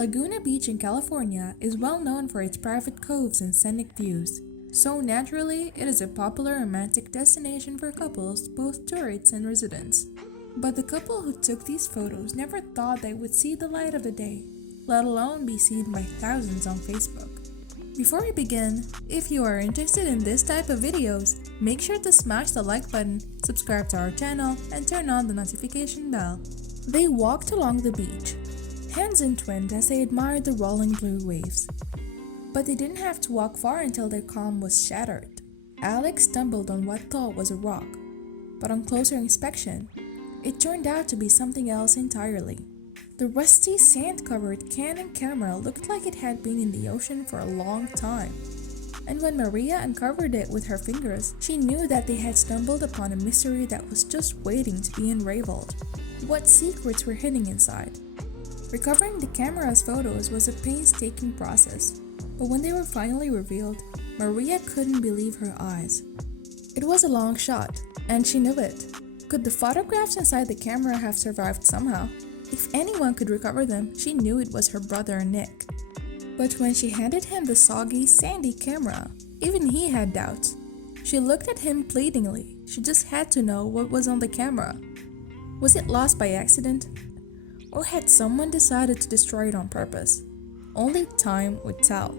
Laguna Beach in California is well known for its private coves and scenic views, so naturally it is a popular romantic destination for couples, both tourists and residents. But the couple who took these photos never thought they would see the light of the day, let alone be seen by thousands on Facebook. Before we begin, if you are interested in this type of videos, make sure to smash the like button, subscribe to our channel, and turn on the notification bell. They walked along the beach, hands entwined as they admired the rolling blue waves. But they didn't have to walk far until their calm was shattered. Alex stumbled on what thought was a rock, but on closer inspection, it turned out to be something else entirely. The rusty, sand-covered Canon camera looked like it had been in the ocean for a long time. And when Maria uncovered it with her fingers, she knew that they had stumbled upon a mystery that was just waiting to be unraveled. What secrets were hidden inside? Recovering the camera's photos was a painstaking process, but when they were finally revealed, Maria couldn't believe her eyes. It was a long shot, and she knew it. Could the photographs inside the camera have survived somehow? If anyone could recover them, she knew it was her brother Nick. But when she handed him the soggy, sandy camera, even he had doubts. She looked at him pleadingly. She just had to know what was on the camera. Was it lost by accident? Or had someone decided to destroy it on purpose? Only time would tell.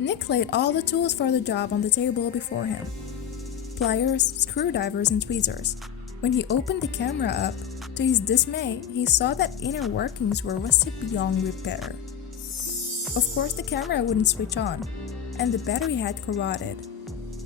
Nick laid all the tools for the job on the table before him. Pliers, screwdrivers, and tweezers. When he opened the camera up, to his dismay, he saw that inner workings were rusted beyond repair. Of course, the camera wouldn't switch on, and the battery had corroded.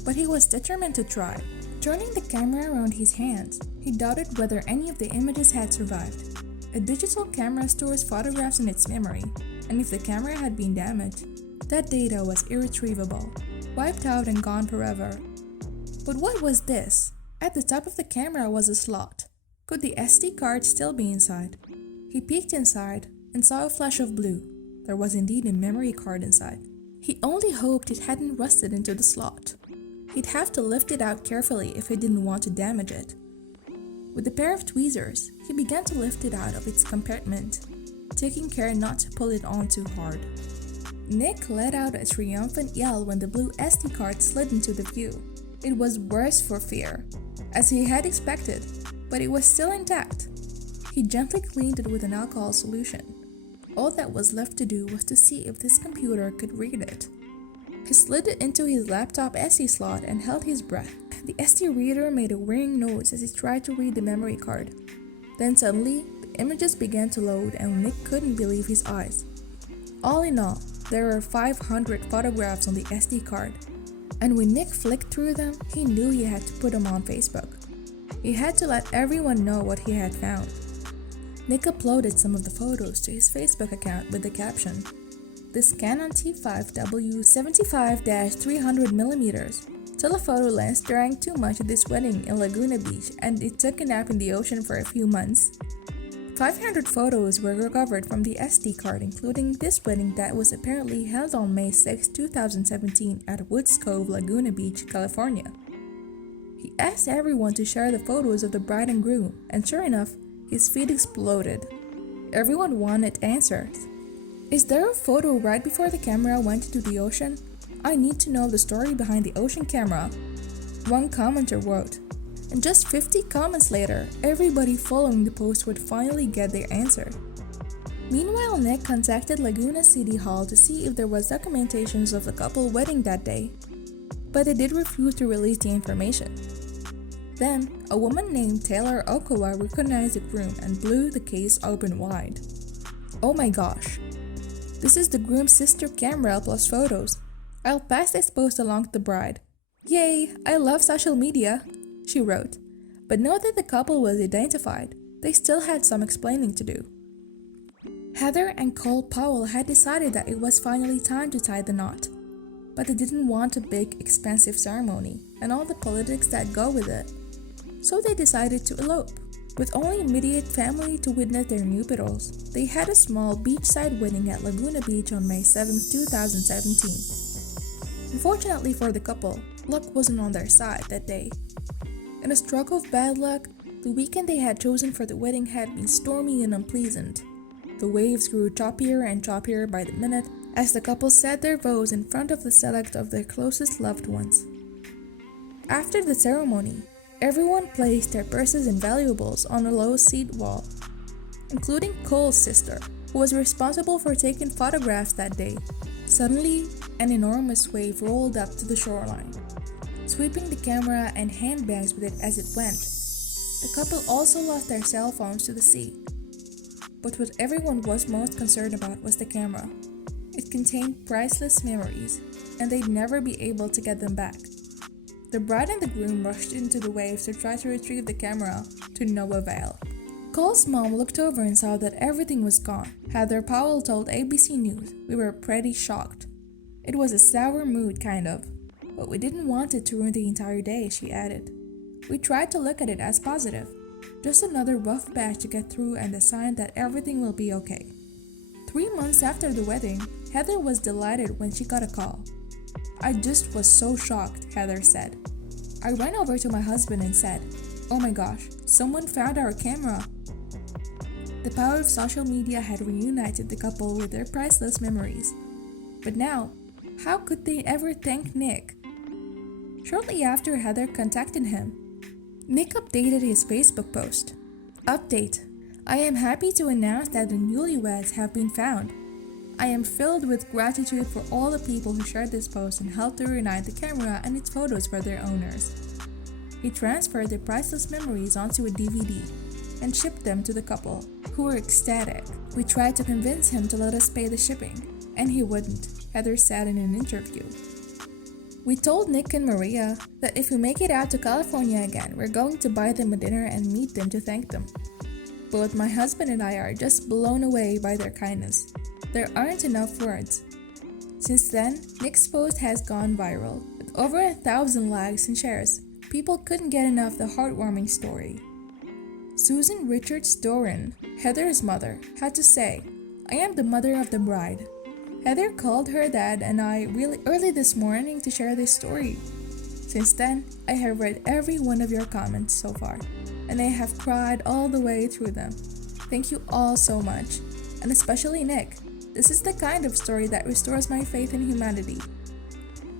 But he was determined to try. Turning the camera around his hands, he doubted whether any of the images had survived. A digital camera stores photographs in its memory, and if the camera had been damaged, that data was irretrievable, wiped out and gone forever. But what was this? At the top of the camera was a slot. Could the SD card still be inside? He peeked inside and saw a flash of blue. There was indeed a memory card inside. He only hoped it hadn't rusted into the slot. He'd have to lift it out carefully if he didn't want to damage it. With a pair of tweezers, he began to lift it out of its compartment, taking care not to pull it on too hard. Nick let out a triumphant yell when the blue SD card slid into the view. It was worse for fear, as he had expected, but it was still intact. He gently cleaned it with an alcohol solution. All that was left to do was to see if this computer could read it. He slid it into his laptop SD slot and held his breath. The SD reader made a whirring noise as he tried to read the memory card. Then suddenly, the images began to load and Nick couldn't believe his eyes. All in all, there were 500 photographs on the SD card. And when Nick flicked through them, he knew he had to put them on Facebook. He had to let everyone know what he had found. Nick uploaded some of the photos to his Facebook account with the caption, "This Canon T5W 75-300mm telephoto lens drank too much at this wedding in Laguna Beach and it took a nap in the ocean for a few months." 500 photos were recovered from the SD card, including this wedding that was apparently held on May 6, 2017 at Woods Cove, Laguna Beach, California. He asked everyone to share the photos of the bride and groom, and sure enough, his feed exploded. Everyone wanted answers. Is there a photo right before the camera went into the ocean? I need to know the story behind the ocean camera. One commenter wrote, and just 50 comments later, everybody following the post would finally get their answer. Meanwhile, Nick contacted Laguna City Hall to see if there was documentations of the couple wedding that day, but they did refuse to release the information. Then, a woman named Taylor Okowa recognized the groom and blew the case open wide. "Oh my gosh. This is the groom's sister camera plus photos. I'll pass this post along to the bride. Yay, I love social media," she wrote. But now that the couple was identified, they still had some explaining to do. Heather and Cole Powell had decided that it was finally time to tie the knot, but they didn't want a big, expensive ceremony and all the politics that go with it. So they decided to elope. With only immediate family to witness their nuptials, they had a small beachside wedding at Laguna Beach on May 7, 2017. Unfortunately for the couple, luck wasn't on their side that day. In a stroke of bad luck, the weekend they had chosen for the wedding had been stormy and unpleasant. The waves grew choppier and choppier by the minute as the couple said their vows in front of the select of their closest loved ones. After the ceremony, everyone placed their purses and valuables on a low seat wall, including Cole's sister, who was responsible for taking photographs that day. Suddenly, an enormous wave rolled up to the shoreline, sweeping the camera and handbags with it as it went. The couple also lost their cell phones to the sea. But what everyone was most concerned about was the camera. It contained priceless memories, and they'd never be able to get them back. The bride and the groom rushed into the waves to try to retrieve the camera, to no avail. Cole's mom looked over and saw that everything was gone. Heather Powell told ABC News, "We were pretty shocked. It was a sour mood, kind of. But we didn't want it to ruin the entire day," she added. "We tried to look at it as positive. Just another rough patch to get through and a sign that everything will be okay." 3 months after the wedding, Heather was delighted when she got a call. "I just was so shocked," Heather said. "I ran over to my husband and said, 'Oh my gosh, someone found our camera.'" The power of social media had reunited the couple with their priceless memories. But now, how could they ever thank Nick? Shortly after Heather contacted him, Nick updated his Facebook post. "Update. I am happy to announce that the newlyweds have been found. I am filled with gratitude for all the people who shared this post and helped to reunite the camera and its photos for their owners." He transferred the priceless memories onto a DVD and shipped them to the couple, who were ecstatic. "We tried to convince him to let us pay the shipping, and he wouldn't," Heather said in an interview. "We told Nick and Maria that if we make it out to California again, we're going to buy them a dinner and meet them to thank them. Both my husband and I are just blown away by their kindness. There aren't enough words." Since then, Nick's post has gone viral, with over 1,000 likes and shares. People couldn't get enough of the heartwarming story. Susan Richards Doran, Heather's mother, had to say, "I am the mother of the bride. Heather called her dad and I really early this morning to share this story. Since then, I have read every one of your comments so far, and I have cried all the way through them. Thank you all so much, and especially Nick. This is the kind of story that restores my faith in humanity."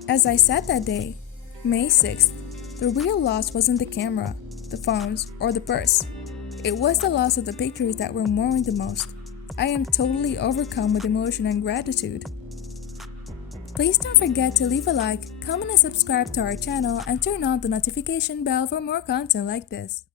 As I said that day, May 6th, the real loss wasn't the camera, the phones, or the purse. It was the loss of the pictures that were mourned the most. I am totally overcome with emotion and gratitude. Please don't forget to leave a like, comment and subscribe to our channel, and turn on the notification bell for more content like this.